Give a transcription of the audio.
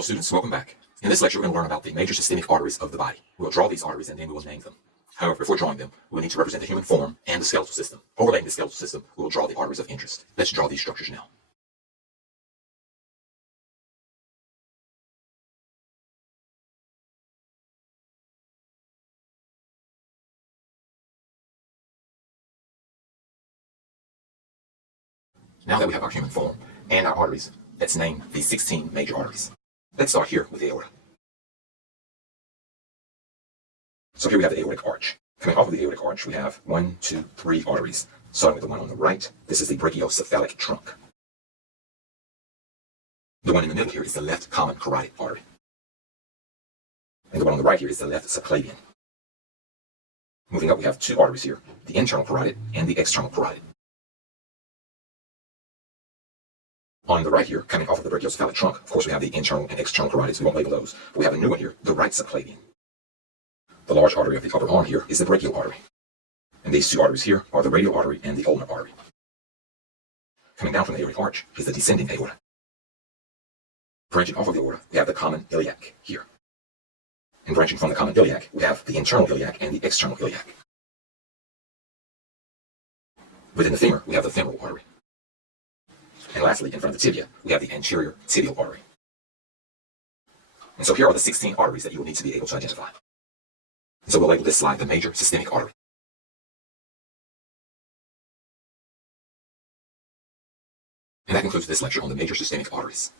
Hello students, welcome back. In this lecture we're going to learn about the major systemic arteries of the body. We'll draw these arteries and then we will name them. However, before drawing them, we will need to represent the human form and the skeletal system. Overlaying the skeletal system, we will draw the arteries of interest. Let's draw these structures now. Now that we have our human form and our arteries, let's name the 16 major arteries. Let's start here with the aorta. So here we have the aortic arch. Coming off of the aortic arch, we have 1, 2, 3 arteries. Starting with the one on the right, this is the brachiocephalic trunk. The one in the middle here is the left common carotid artery. And the one on the right here is the left subclavian. Moving up, we have two arteries here, the internal carotid and the external carotid. On the right here, coming off of the brachiocephalic trunk, of course we have the internal and external carotids. We won't label those. But we have a new one here, the right subclavian. The large artery of the upper arm here is the brachial artery. And these two arteries here are the radial artery and the ulnar artery. Coming down from the aortic arch is the descending aorta. Branching off of the aorta, we have the common iliac here. And branching from the common iliac, we have the internal iliac and the external iliac. Within the femur, we have the femoral artery. And lastly, in front of the tibia, we have the anterior tibial artery. And so here are the 16 arteries that you will need to be able to identify. And so we'll label this slide the major systemic artery. And that concludes this lecture on the major systemic arteries.